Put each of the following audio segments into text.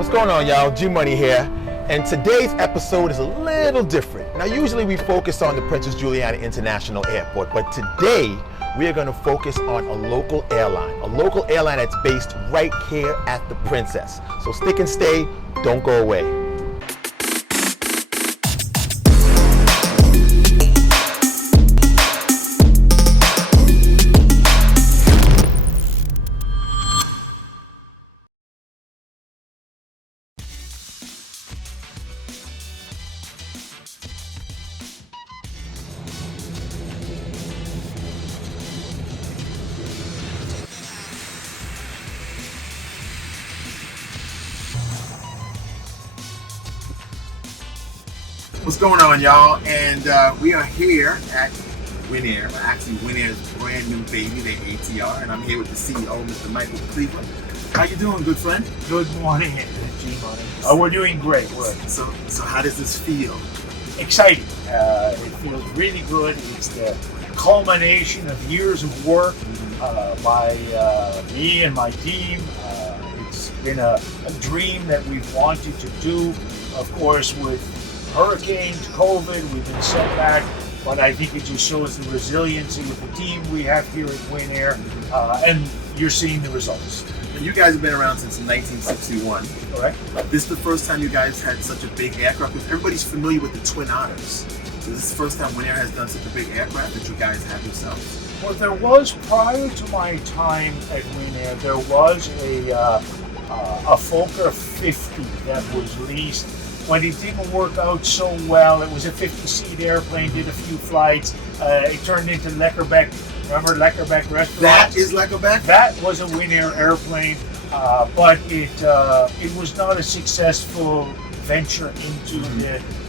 What's going on, y'all? G-Money here. And today's episode is a little different. Now, usually we focus on the Princess Juliana International Airport, but today we are going to focus on a local airline that's based right here at the Princess. So stick and stay, don't go away. What's going on, y'all? And we are here at Win Air, actually Win Air's brand new baby, the ATR, and I'm here with the CEO, Mr. Michael Cleveland. How you doing, good friend? Good morning, G-Money. We're doing great. So how does this feel? Exciting. It feels really good. It's the culmination of years of work by me and my team. It's been a dream that we've wanted to do. Of course, with hurricanes, COVID, we've been set back, but I think it just shows the resiliency of the team we have here at Win Air, and you're seeing the results. And you guys have been around since 1961. Correct. This is the first time you guys had such a big aircraft, because everybody's familiar with the Twin Otters. So this is the first time Win Air has done such a big aircraft that you guys have yourselves. Well, there was, prior to my time at Win Air, there was a Fokker 50 that was leased. When it didn't work out so well, it was a 50-seat airplane, did a few flights. It turned into Leckerbeck. Remember Leckerbeck Restaurant? That is Leckerbeck? That was a Win Air airplane, but it was not a successful venture into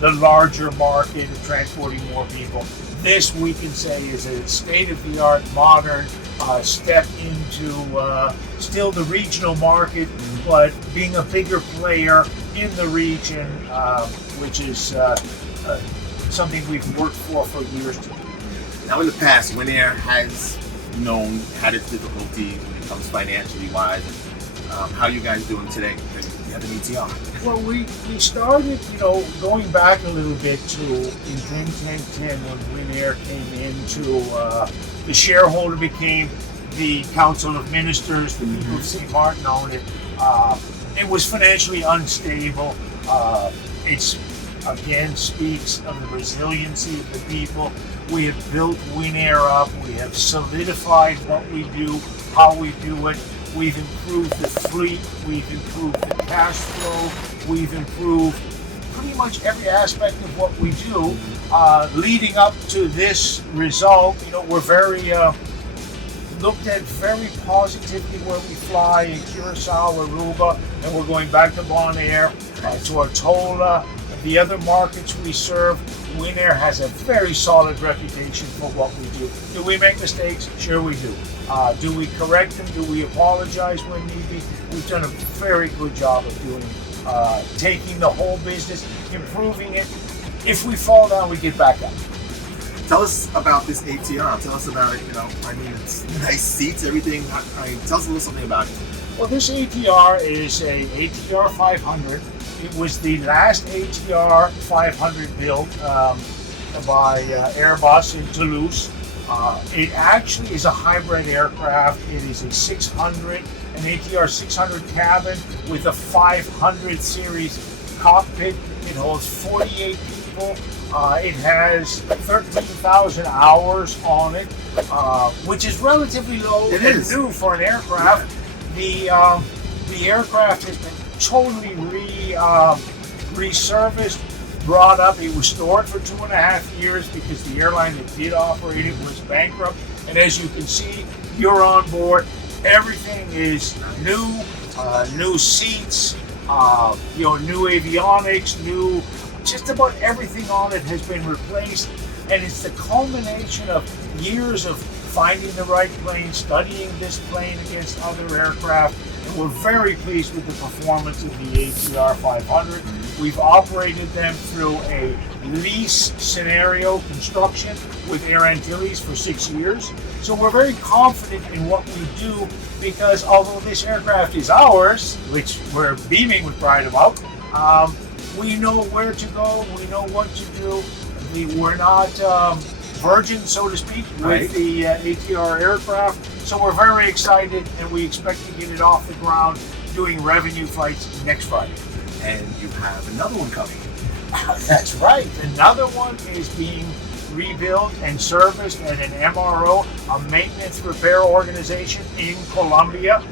the larger market of transporting more people. This, we can say, is a state-of-the-art, modern step into still the regional market, but being a bigger player in the region, which is something we've worked for years to do. Now, in the past, Win Air has had its difficulty when it comes financially wise. How are you guys doing today? You have an ETR. Well, we started, going back a little bit to in 2010 when Win Air came into the shareholder became the Council of Ministers. The people of St. Martin owned it. It was financially unstable. It's again speaks of the resiliency of the people. We have built Win Air up. We have solidified what we do, how we do it. We've improved the fleet. We've improved the cash flow. We've improved pretty much every aspect of what we do. Leading up to this result, we're very looked at very positively where we fly in Curacao, Aruba, and we're going back to Bonaire, to Artola, the other markets we serve. Win Air has a very solid reputation for what we do. Do we make mistakes? Sure we do. Do we correct them? Do we apologize when need be? We've done a very good job of doing taking the whole business, improving it. If we fall down, we get back up. Tell us about this ATR. Tell us about it. It's nice seats, everything. Tell us a little something about it. Well, this ATR is a ATR 500. It was the last ATR 500 built by Airbus in Toulouse. It actually is a hybrid aircraft. It is a 600, an ATR 600 cabin with a 500 series cockpit. It holds 48 people. It has 13,000 hours on it, which is relatively low and new for an aircraft. The aircraft has been totally resurfaced, brought up. It was stored for 2.5 years because the airline that did operate it was bankrupt. And as you can see, you're on board. Everything is new, new seats, new avionics, just about everything on it has been replaced, and it's the culmination of years of finding the right plane, studying this plane against other aircraft. And we're very pleased with the performance of the ATR 500. We've operated them through a lease scenario construction with Air Antilles for 6 years. So we're very confident in what we do, because although this aircraft is ours, which we're beaming with pride about, we know where to go, we know what to do. We're not virgin, so to speak, with the ATR aircraft. So we're very excited, and we expect to get it off the ground doing revenue flights next Friday. And you have another one coming. That's right. Another one is being rebuilt and serviced at an MRO, a maintenance repair organization in Colombia.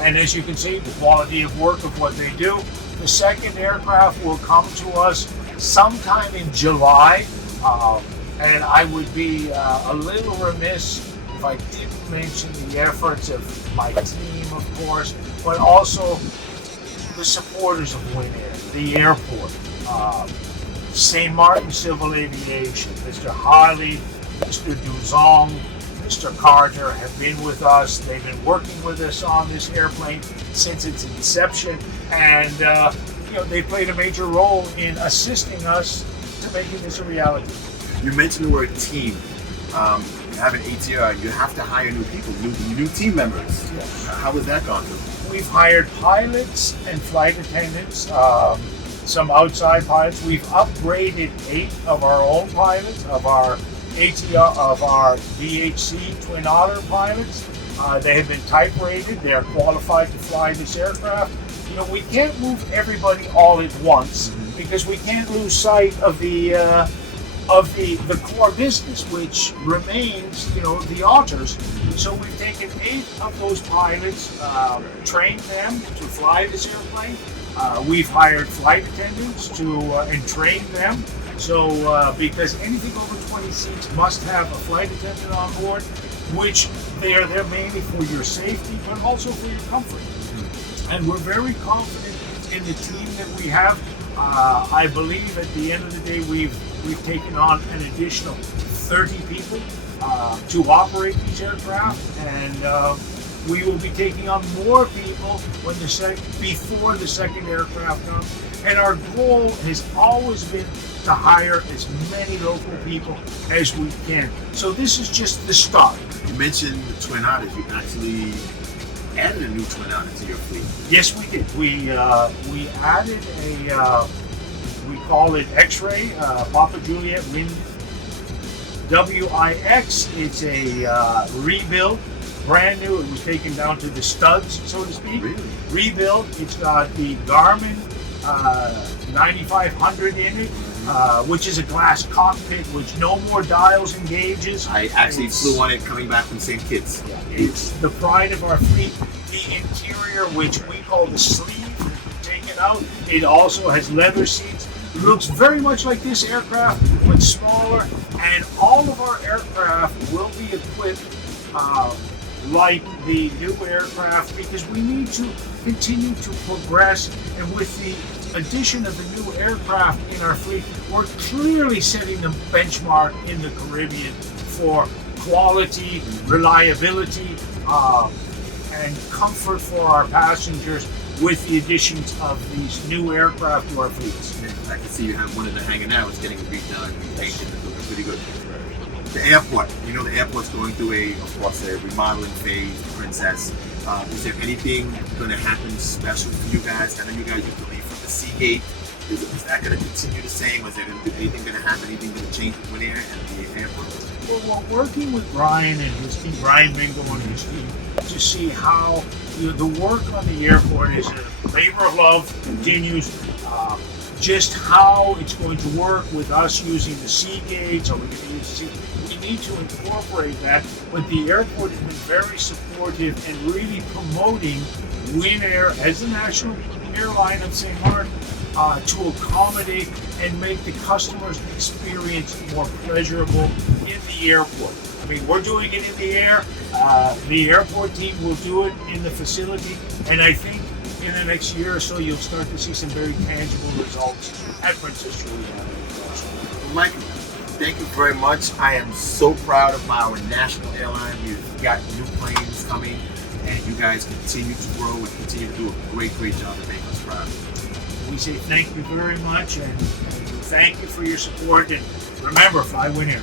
And as you can see, the quality of work of what they do. The second aircraft will come to us sometime in July. And I would be a little remiss if I didn't mention the efforts of my team, of course, but also the supporters of Win Air, the airport, St. Martin Civil Aviation, Mr. Harley, Mr. Duzong, Mr. Carter have been with us. They've been working with us on this airplane since its inception, and they played a major role in assisting us to making this a reality. You mentioned the word team. You have an ATR, you have to hire new people, new team members. Yes. How has that gone through? We've hired pilots and flight attendants, some outside pilots. We've upgraded 8 of our own pilots, of our ATR, of our VHC Twin Otter pilots. They have been type rated. They're qualified to fly this aircraft. We can't move everybody all at once, because we can't lose sight of the core business, which remains, the otters. So we've taken 8 of those pilots, trained them to fly this airplane. We've hired flight attendants to and trained them. So because anything over 20 seats must have a flight attendant on board, which they are there mainly for your safety, but also for your comfort. And we're very confident in the team that we have. I believe at the end of the day, we've taken on an additional 30 people to operate these aircraft, and we will be taking on more people before the second aircraft comes. And our goal has always been to hire as many local people as we can. So this is just the start. You mentioned the Twin Otters. You actually added a new Twin Otter to your fleet. Yes, we did. We added we call it X-Ray, Papa Juliet Wind WIX. It's a rebuild, brand new. It was taken down to the studs, so to speak. Really? Rebuild. It's got the Garmin 9500 in it, which is a glass cockpit, which no more dials and gauges. I actually flew on it coming back from St. Kitts. It's the pride of our fleet. The interior, which we call the sleeve, taken out. It also has leather seats. It looks very much like this aircraft, but smaller. And all of our aircraft will be equipped like the new aircraft, because we need to continue to progress. And with the addition of the new aircraft in our fleet, we're clearly setting the benchmark in the Caribbean for quality, reliability, and comfort for our passengers with the additions of these new aircraft to our fleets. I can see you have one of the hanging out. It's getting redone and repainted. It's looking pretty good. The airport. The airport's going through a remodeling phase, Princess. Is there anything going to happen special for you guys? I know you guys used to leave from the Seagate. Is that going to continue the same? Is there anything going to happen? Anything going to change with Win Air and the airport? Well, we're working with Brian and his team, Brian Bingo and his team, to see how the work on the airport is a labor of love, continues. Just how it's going to work with us using the Seagate, so we can use we need to incorporate that. But the airport has been very supportive and really promoting Win Air as a national airline of St. Martin to accommodate and make the customer's experience more pleasurable in the airport. I mean, we're doing it in the air. The airport team will do it in the facility, and I think in the next year or so, you'll start to see some very tangible results at Princess Juliana. Mike, thank you very much. I am so proud of our national airline. We've got new planes coming, and you guys continue to grow and continue to do a great job to make us proud. We say thank you very much, and thank you for your support. And remember, fly Win Air.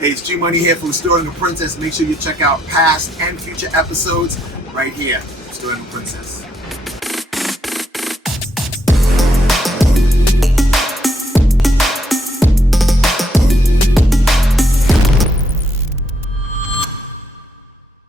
Hey, it's G-Money here from Restoring a Princess. Make sure you check out past and future episodes right here, Restoring a Princess.